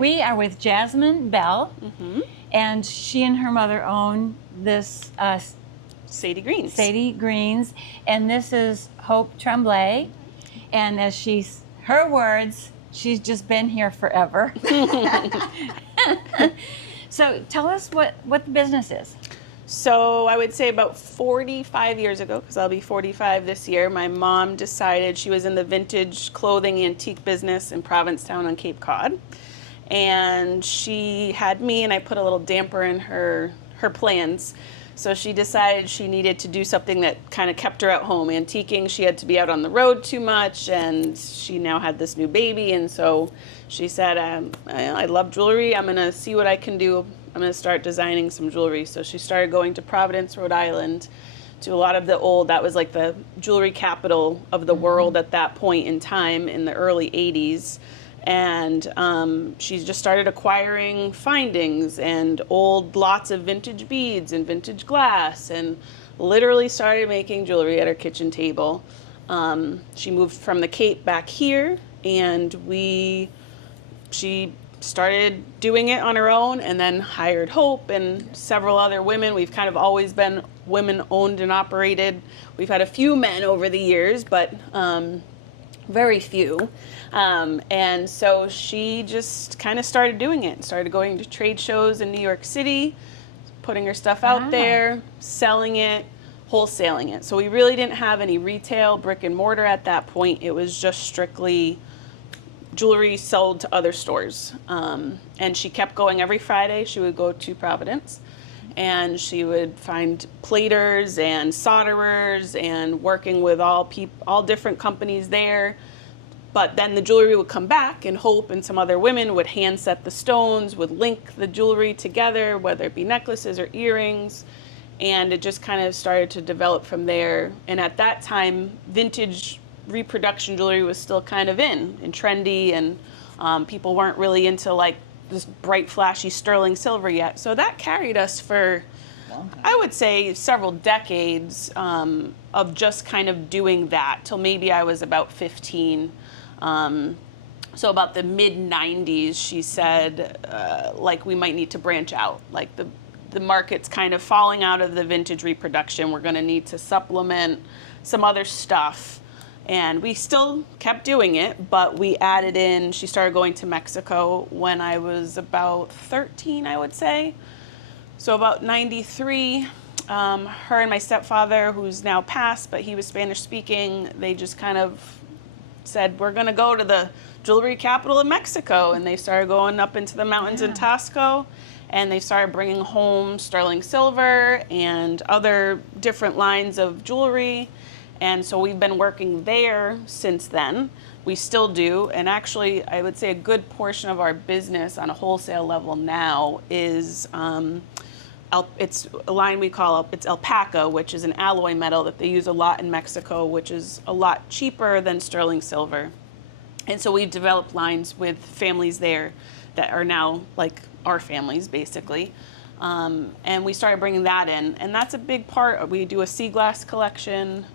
We are with Jasmine Bell, Mm-hmm. and she and her mother own this Sadie Green. Sadie Greens, and this is Hope Tremblay. And as her words, she's just been here forever. So tell us what the business is. So I would say about 45 years ago, because I'll be 45 this year, my mom decided she was in the vintage clothing antique business in Provincetown on Cape Cod. And she had me, and I put a little damper in her plans. So she decided she needed to do something that kind of kept her at home. Antiquing, she had to be out on the road too much, and she now had this new baby. And so she said, I love jewelry. I'm going to see what I can do. I'm going to start designing some jewelry. So she started going to Providence, Rhode Island, to a lot of that was like the jewelry capital of the world at that point in time in the early 80s. And she just started acquiring findings and old lots of vintage beads and vintage glass, and literally started making jewelry at her kitchen table. She moved from the Cape back here, and she started doing it on her own, and then hired Hope and several other women. We've kind of always been women owned and operated. We've had a few men over the years, but very few. And so she just kind of started doing it, started going to trade shows in New York City, putting her stuff out there, selling it, wholesaling it. So we really didn't have any retail, brick and mortar at that point. It was just strictly jewelry sold to other stores. And she kept going every Friday. She would go to Providence, and she would find platers and solderers and working with all different companies there. But then the jewelry would come back, and Hope and some other women would hand set the stones, would link the jewelry together, whether it be necklaces or earrings. And it just kind of started to develop from there. And at that time, vintage reproduction jewelry was still kind of in and trendy, and people weren't really into like this bright, flashy sterling silver yet. So that carried us for, I would say, several decades of just kind of doing that till maybe I was about 15. So about the mid-90s, she said, like, we might need to branch out. Like, the market's kind of falling out of the vintage reproduction. We're going to need to supplement some other stuff. And we still kept doing it, but we added in, she started going to Mexico when I was about 13, I would say. So about 93, her and my stepfather, who's now passed, but he was Spanish speaking, they just kind of said, we're going to go to the jewelry capital of Mexico. And they started going up into the mountains in Tasco, and they started bringing home sterling silver and other different lines of jewelry. And so we've been working there since then. We still do. And actually, I would say a good portion of our business on a wholesale level now is it's a line we call it's alpaca, which is an alloy metal that they use a lot in Mexico, which is a lot cheaper than sterling silver. And so we've developed lines with families there that are now like our families, basically. And we started bringing that in. And that's a big part. We do a sea glass collection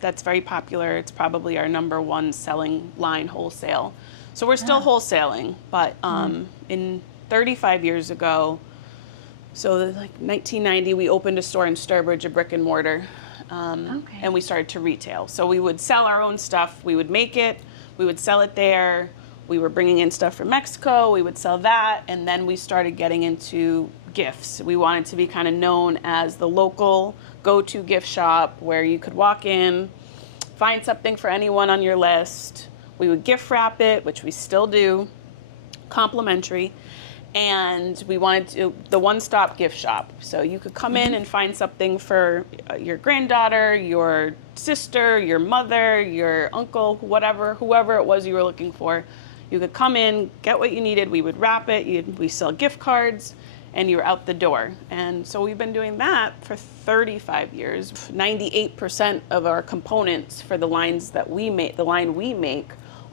that's very popular. It's probably our #1 selling line wholesale. So we're still wholesaling, but in 35 years ago, so like 1990, we opened a store in Southbridge, a brick and mortar, and we started to retail. So we would sell our own stuff. We would make it. We would sell it there. We were bringing in stuff from Mexico. We would sell that. And then we started getting into gifts. We wanted to be kind of known as the local go-to gift shop where you could walk in, find something for anyone on your list. We would gift wrap it, which we still do, complimentary. And we wanted to the one-stop gift shop. So you could come in and find something for your granddaughter, your sister, your mother, your uncle, whoever it was you were looking for. You could come in, get what you needed. We would wrap it. We sell gift cards, and you're out the door. And so we've been doing that for 35 years. 98% of our components for the lines that we make,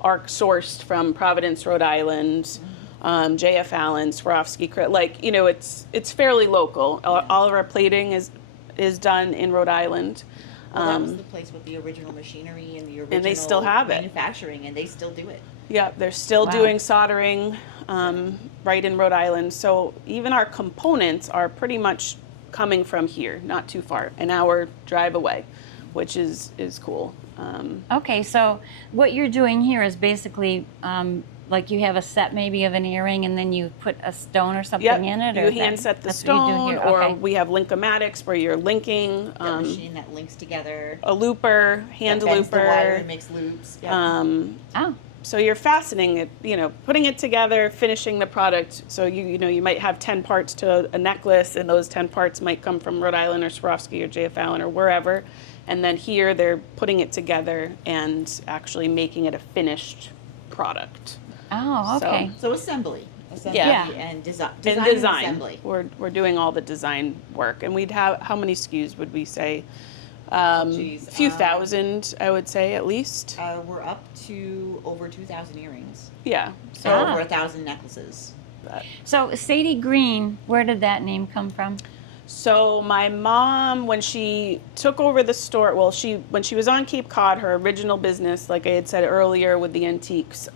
are sourced from Providence, Rhode Island. JF Allen, Swarovski, it's fairly local. All of our plating is done in Rhode Island. Well, that was the place with the original machinery and the original and they still have manufacturing, and they still do it. Yeah, they're still Wow. doing soldering right in Rhode Island. So even our components are pretty much coming from here, not too far, an hour drive away, which is cool. Okay, so what you're doing here is basically like you have a set maybe of an earring, and then you put a stone or something in it? Or You is that- hand set the that's what you do stone, here? or Okay. we have link-o-matics where you're linking The machine that links together. a looper, hand that bends the wire looper. and makes loops. Oh, So you're fastening it, putting it together, finishing the product. So you might have 10 parts to a necklace, and those 10 parts might come from Rhode Island or Swarovski or JF Allen or wherever. And then here they're putting it together and actually making it a finished product. oh, So- okay. So assembly Yeah. and And and design. assembly. We're doing all the design work, and we'd have, how many SKUs would we say? Geez, A few thousand, I would say, at least. We're up to over 2,000 earrings. Yeah. So Ah. over 1,000 necklaces. So Sadie Green, where did that name come from? So my mom, when she took over the store, when she was on Cape Cod, her original business, like I had said earlier with the antiques,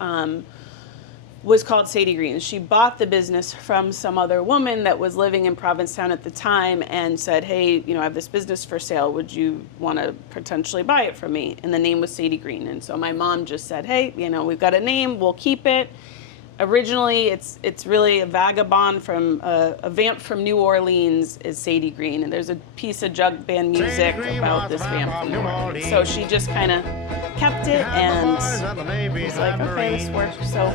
was called Sadie Green. She bought the business from some other woman that was living in Provincetown at the time and said, hey, I have this business for sale. Would you want to potentially buy it from me? And the name was Sadie Green. And so my mom just said, hey, we've got a name, we'll keep it. Originally, it's really a vagabond from a vamp from New Orleans is Sadie Green, and there's a piece of jug band music about this vamp from New Orleans. So she just kind of kept it and was like, okay, this works. So,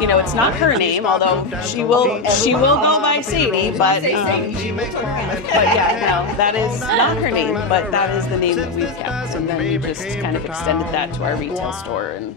it's not her name, although she will go by Sadie, but yeah, no, that is not her name, but that is the name that we've kept, and then we just kind of extended that to our retail store and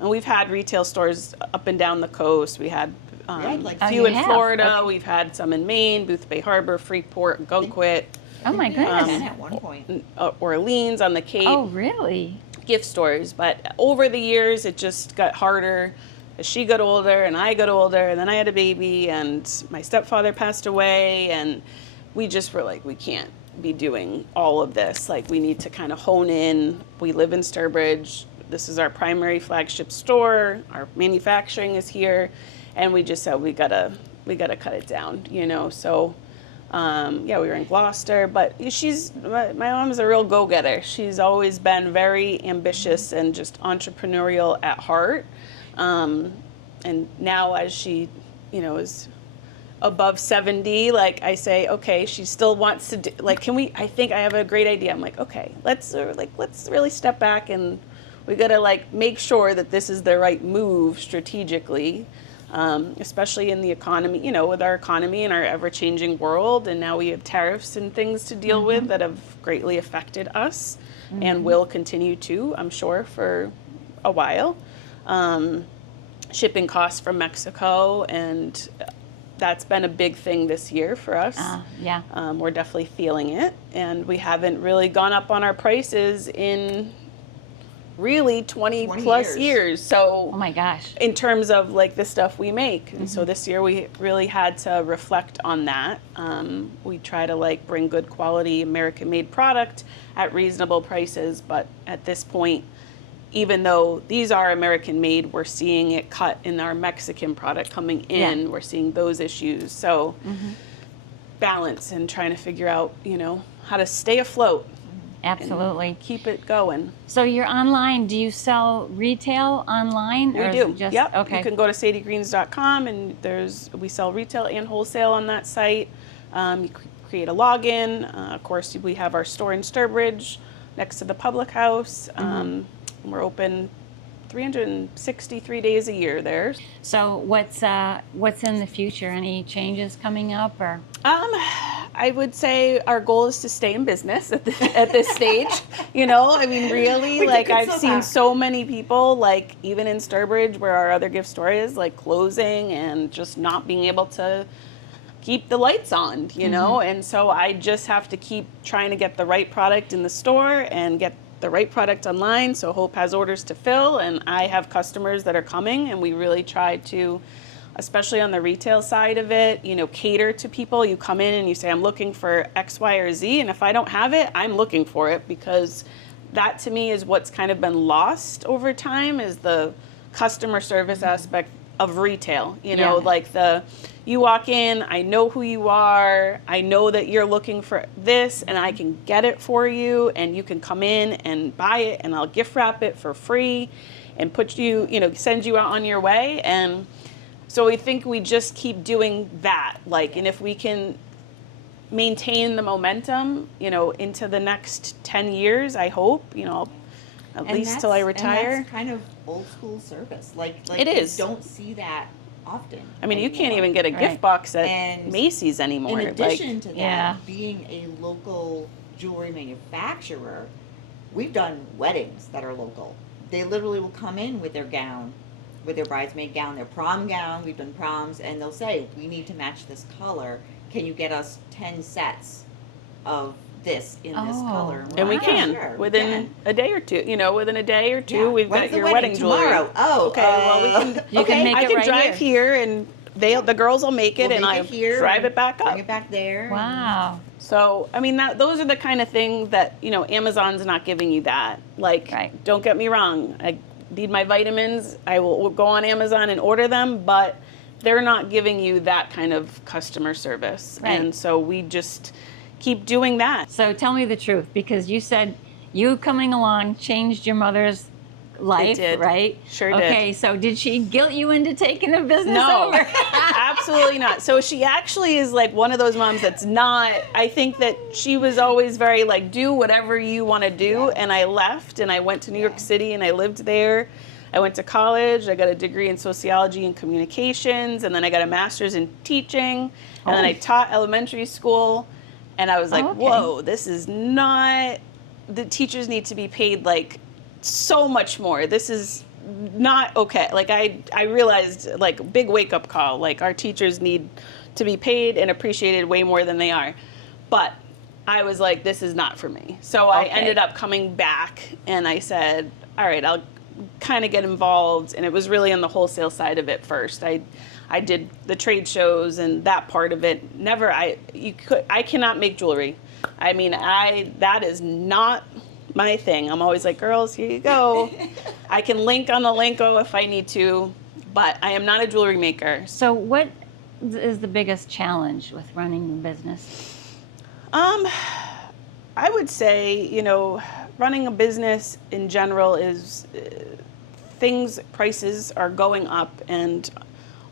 we've had retail stores up and down the coast. We had like- a Oh, few you in have? Florida. Okay. We've had some in Maine, Booth Bay Harbor, Freeport, Gunquit, Oh my Yeah, goodness. at one point. Orleans on the Cape, Oh, really? gift stores. But over the years, it just got harder. As she got older and I got older, and then I had a baby, and my stepfather passed away, and we just were like, we can't be doing all of this. Like, we need to kind of hone in. We live in Sturbridge. This is our primary flagship store. Our manufacturing is here, and we just said we gotta cut it down, So, we were in Gloucester, but my mom's a real go-getter. She's always been very ambitious and just entrepreneurial at heart. And now as she, is above 70, like I say, okay, she still wants to do, like, I think I have a great idea. I'm like, okay, let's really step back, and we got to make sure that this is the right move strategically, especially in the economy, with our economy and our ever-changing world. And now we have tariffs and things to deal with that have greatly affected us and will continue to, I'm sure, for a while. Shipping costs from Mexico, and that's been a big thing this year for us. Yeah. We're definitely feeling it, and we haven't really gone up on our prices in really 20 plus years. So Oh my gosh. in terms of the stuff we make. And so this year we really had to reflect on that. We try to bring good quality American made product at reasonable prices, but at this point, even though these are American made, we're seeing it cut in our Mexican product coming in. Yeah. We're seeing those issues. So balance and trying to figure out, how to stay afloat. Absolutely. Keep it going. So you're online. Do you sell retail online? We or is do. it just, Yep. Okay. You can go to sadiegreens.com, and we sell retail and wholesale on that site. You create a login. Of course, we have our store in Sturbridge next to the public house. We're open 363 days a year there. So what's in the future? Any changes coming up or? I would say our goal is to stay in business at this stage. I mean, really, I've seen so many people, even in Sturbridge, where our other gift store is, closing and just not being able to keep the lights on, And so I just have to keep trying to get the right product in the store and get the right product online, so Hope has orders to fill, and I have customers that are coming, and we really try to, especially on the retail side of it, cater to people. You come in and you say, I'm looking for X, Y, or Z, and if I don't have it, I'm looking for it, because that to me is what's kind of been lost over time, is the customer service aspect of retail, you know, Yeah. like you walk in, I know who you are, I know that you're looking for this, and I can get it for you, and you can come in and buy it, and I'll gift wrap it for free and put you, you know, send you out on your way. And so we think we just keep doing that, like, and if we can maintain the momentum, you know, into the next 10 years, I hope, you know, at And least till I that's- retire. And that's kind of old school service. Like It is. You don't see that often. I mean, you can't anymore. even get a Right. gift box at And Macy's anymore. In addition to that, Yeah. being a local jewelry manufacturer, we've done weddings that are local. They literally will come in with their gown, with their bridesmaid gown, their prom gown. We've done proms, and they'll say, "We need to match this color. Can you get us 10 sets of this in this Oh. color?" And we Wow. can Sure, we within can. a day or two. You know, within a day or two, Yeah. we've When's got the your wedding jewelry. tomorrow? Oh, okay. Well, we can. You can make I it can right drive here, and the girls will make it, We'll and make I it here, drive it back up. Bring it back there. Wow. So, I mean, those are the kind of things that, you know, Amazon's not giving you that. Like, Right. don't get me wrong. I need my vitamins. I will go on Amazon and order them, but they're not giving you that kind of customer service. Right. And so we just keep doing that. So tell me the truth, because you said you coming along changed your mother's life, did. right? Sure did. Okay, so did she guilt you into taking the business No, over? absolutely not. So she actually is like one of those moms that's not, I think that she was always very like, do whatever you want to do. And I left and I went to New York City and I lived there. I went to college. I got a degree in sociology and communications. And then I got a master's in teaching. And then I taught elementary school. And I was like, Okay. whoa, this is not, the teachers need to be paid like so much more. This is not okay. Like I realized, like, big wake up call, like our teachers need to be paid and appreciated way more than they are. But I was like, this is not for me. So I Okay. ended up coming back and I said, all right, I'll kind of get involved. And it was really on the wholesale side of it first. I did the trade shows and that part of it. I cannot make jewelry. I mean, that is not my thing. I'm always like, girls, here you go. I can link on the Linko if I need to, but I am not a jewelry maker. So what is the biggest challenge with running a business? I would say, you know, running a business in general is prices are going up, and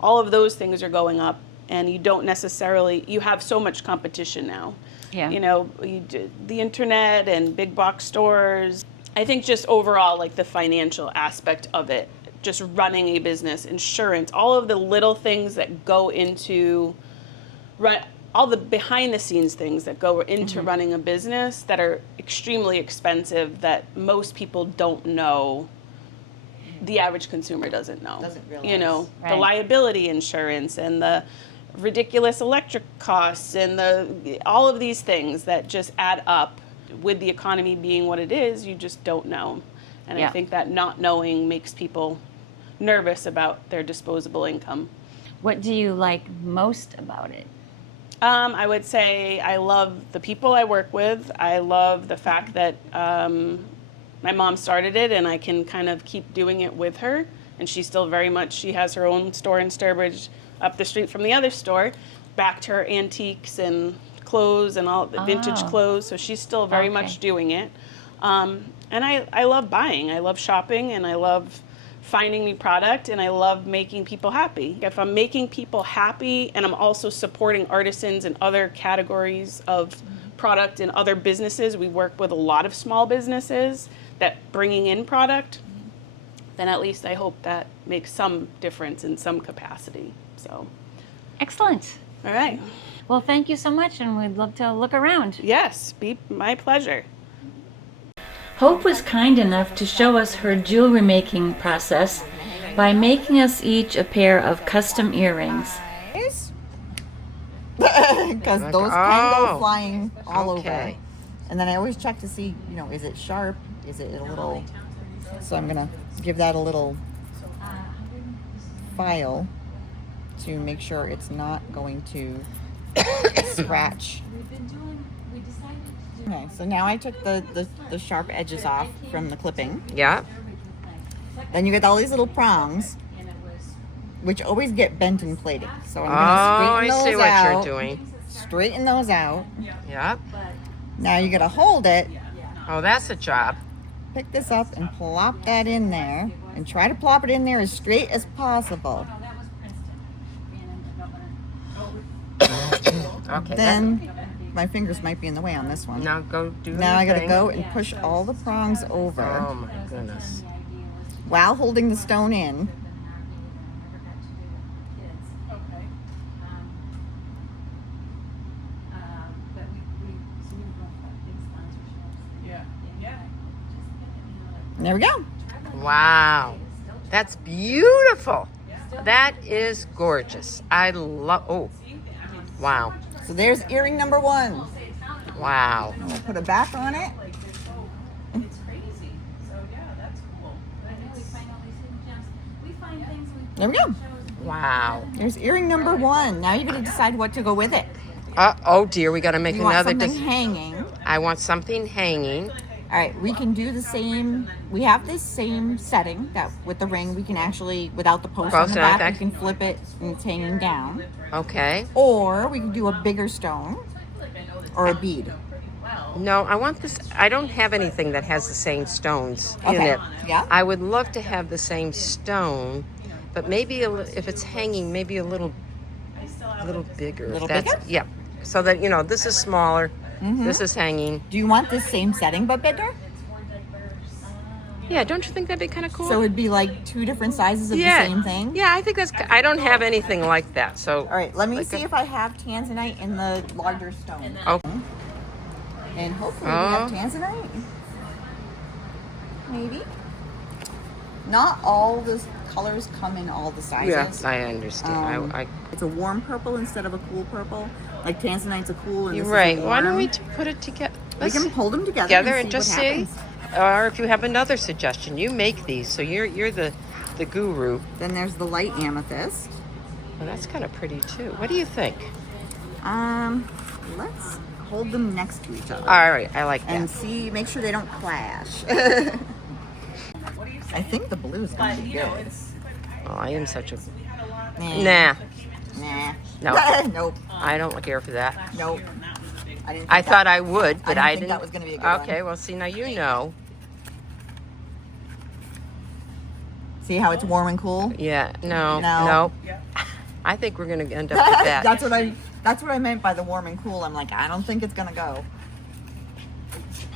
all of those things are going up, and you have so much competition now. Yeah. You know, the internet and big box stores. I think just overall, like the financial aspect of it, just running a business, insurance, all of the little things that go into all the behind the scenes things that go into running a business that are extremely expensive that most people don't know. The average consumer doesn't know. Doesn't You know, realize. the Right. liability insurance and the ridiculous electric costs and all of these things that just add up. With the economy being what it is, you just don't know. And Yeah. I think that not knowing makes people nervous about their disposable income. What do you like most about it? I would say I love the people I work with. I love the fact that my mom started it and I can kind of keep doing it with her. And she's still she has her own store in Southbridge up the street from the other store, back to her antiques and clothes and all the vintage Oh. clothes. So she's still very Okay. much doing it. And I love buying. I love shopping and I love finding new product, and I love making people happy. If I'm making people happy and I'm also supporting artisans and other categories of product and other businesses, we work with a lot of small businesses that bringing in product, then at least I hope that makes some difference in some capacity. So, Excellent. all right. Well, thank you so much, and we'd love to look around. Yes, be my pleasure. Hope was kind enough to show us her jewelry making process by making us each a pair of custom earrings. Because those can go Oh, flying all over. okay. And then I always check to see, is it sharp? Is it a little... So I'm going to give that a little file to make sure it's not going to scratch. Okay, so now I took the sharp edges off from the clipping. Yeah. Then you get all these little prongs, which always get bent and plated. So I'm I going to see straighten those what out. you're doing. Straighten those out. Yep. Now you gotta hold it, Oh, that's a job. pick this up and plop that in there, and try to plop it in there as straight as possible. Okay. Then my fingers might be in the way on this one. Now go do Now the I gotta thing. go and push all the prongs over Oh my goodness. while holding the stone in. And there we go. Wow. That's beautiful. That is gorgeous. I love, oh, wow. So there's earring number 1. Wow. We'll put a back on it. It's crazy. So yeah, that's cool. There we go. Wow. There's earring number 1. Now you're gonna decide what to go with it. Oh dear, we got to make You want another something decision. hanging. I want something hanging. All right, we can do the same. We have this same setting that with the ring, we can actually, without the post on Post the on the back, we back. can flip it and it's hanging down. Okay. Or we can do a bigger stone or a bead. No, I want this. I don't have anything that has the same stones in Okay. it. Yeah. I would love to have the same stone, but maybe if it's hanging, maybe a little bigger. Little That's, bigger? Yeah. So that, this is smaller. Mm-hmm. This is hanging. Do you want this same setting but bigger? Yeah, don't you think that'd be kind of cool? So it'd be like 2 different sizes of yeah. the same thing? Yeah, I think that's. I don't have anything like that. So. All right, let me Like see if I have tanzanite in the larger stone. Oh. And hopefully we Oh. have tanzanite. Maybe. Not all the colors come in all the sizes. Yeah, I understand. Um, I It's a warm purple instead of a cool purple. Like tanzanite's a cool and You're this right. is a Why don't warm. we put it together? We can hold them together, together and and just what see. happens. Or if you have another suggestion, you make these. So you're the guru. Then there's the light amethyst. Well, that's kind of pretty too. What do you think? Let's hold them next to each other All right, I like that. and see. Make sure they don't clash. I think the blue's gonna be good. Oh, I am such a Nah. nah. Nah. No, Nope. I don't care for that. Nope. I didn't. I think thought I would, but didn't I think didn't. that was gonna be a good one. Okay, well, see now you know. See how it's warm and cool? Yeah. No. No. I think we're gonna end up with that. That's what I meant by the warm and cool. I'm like, I don't think it's gonna go.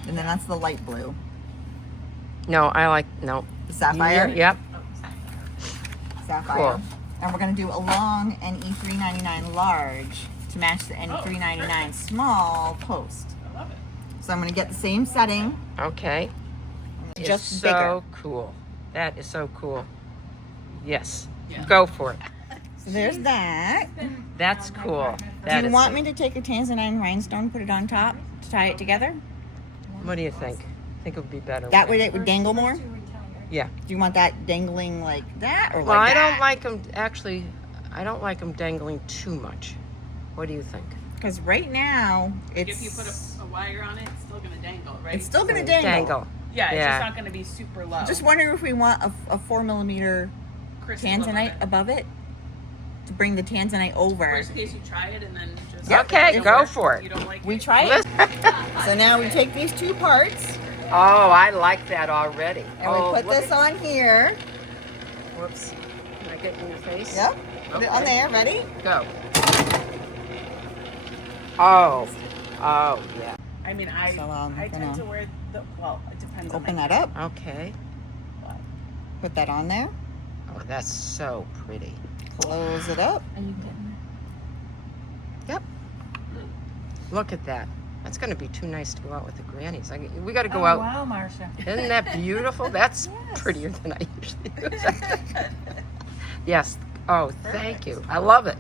And then that's the light blue. No, I like no. The sapphire. Yep. Sapphire. Cool. And we're gonna do a long NE399 large to match the NE399 small post. I love it. So I'm gonna get the same setting, Okay. just It's bigger. so cool. That is so cool. Yes. Go for it. So there's that. That's cool. Do you want me to take a tanzanite rhinestone, put it on top to tie it together? What do you think? I think it would be better. That way it would dangle more? Do Yeah. you want that dangling like that or like Well, I that? don't like them. Actually, I don't like them dangling too much. What do you think? Because right now it's If you put a wire on it, it's still gonna dangle, right? it's still gonna dangle. Yeah, it's Yeah. just not gonna be super low. Just wondering if we want a 4mm Crystal tanzanite above above it to bring the tanzanite it. over. Worst case, you try it and then just. Yep. Okay, If it go works, for it. You don't like We it. try it. Listen. So now we take these 2 parts Oh, I like that already. and oh, we put look this on here. Whoops. Can I get in your face? Yep. Put it on Okay. there. Ready? Go. Oh. Oh, yeah. I mean, I So, I tend gonna to wear the. Well, it depends on Open my that up. Okay. Put that on there. Oh, that's so pretty. Close it up. Yep. Look at that. That's going to be too nice to go out with the grannies. We got to go out. Wow, Marcia. Isn't that beautiful? That's prettier than I usually use. Yes. Oh, thank you. I love it.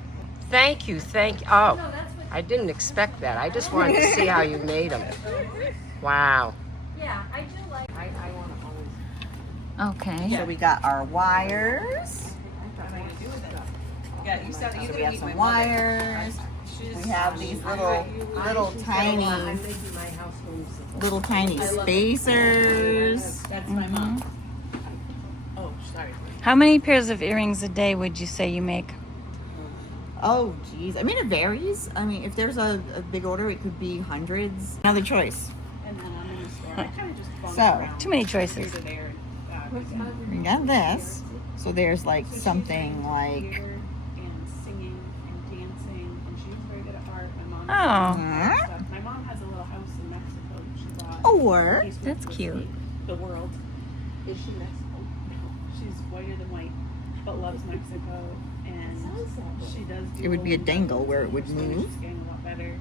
Thank you. Thank you. Oh, I didn't expect that. I just wanted to see how you made them. Wow. Yeah, I do like. I want to always. Okay. So we got our wires. Yeah, you said So you we have some wires. We have these little tiny spacers. That's my mom. Oh, How many pairs of earrings a day would you say you make? Oh, geez. I mean, it varies. I mean, if there's a big order, it could be hundreds. Another choice. And then I'm in the store. I kind of just bump So, around Too many choices. here to there. We got this. So there's like something like, Here and singing and dancing, and she's very good at art. My mom. Oh, Stuff. My mom has a little house in Mexico that she bought. or She's with that's the cute. state, The world. Is she Mexico? No, she's whiter than white, but loves Mexico, and she does. Do it would be a little dangle where it would Spanish move. is getting a lot better.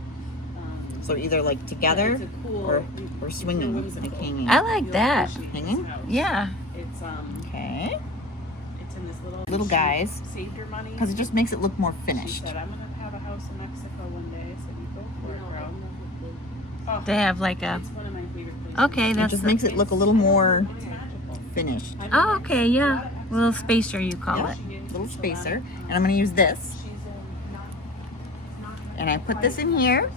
So either like But together it's a cool, or it's swinging, whimsical. like hanging. I like that. You'll appreciate Hanging? this house. Yeah. It's Okay. it's in this Little she guys. Saved her money. Because it just makes it look more She finished. said, "I'm gonna have a house in Mexico one day." I said, "You go for it, girl." Oh, They have like a. it's one of my favorite places. Okay, It that's. just makes it look a little more It's magical. finished. Oh, okay, yeah. Little spacer, you call Yeah. it. Little spacer. And I'm going to use this. She's And I put this in here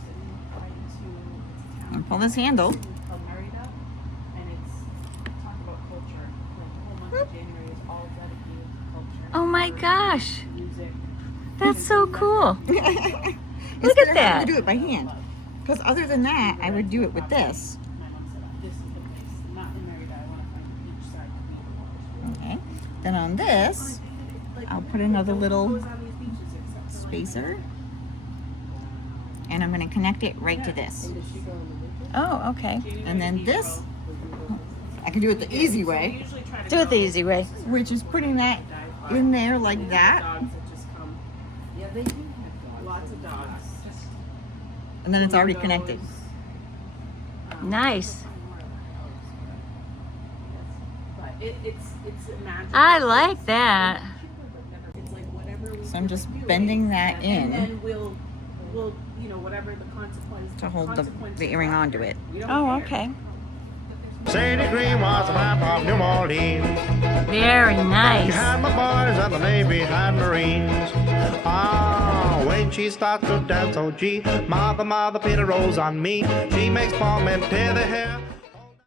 and pull this handle. married up, and it's talk about culture. Like the whole month of January is all dedicated to culture. Oh my gosh, Music. that's so cool. Look at that. to do it by hand. Because other than that, I would do it with this. My mom said, "This is the place. Not in Merida. I want to find each side to be the water. Okay. Then on this, I'll put another little Goes on these beaches except for spacer. And I'm going to connect it right to this. Oh, okay. And then this, I can do it the easy way, usually try to Do it the easy way. which is putting that in there like that. dogs that just come. Yeah, they do have lots of dogs. And then it's already connected. Nice. But it's magical. I like that. It's like whatever we So I'm just do, bending that and in then we'll whatever the consequence to hold the earring onto it. We don't Oh, care. okay. Sadie Green was a wife of New Orleans. Very She nice. had my boys and the Navy had Marines. Ah, when she starts to dance, oh gee, mother, Peter rolls on me. She makes poor men tear their hair.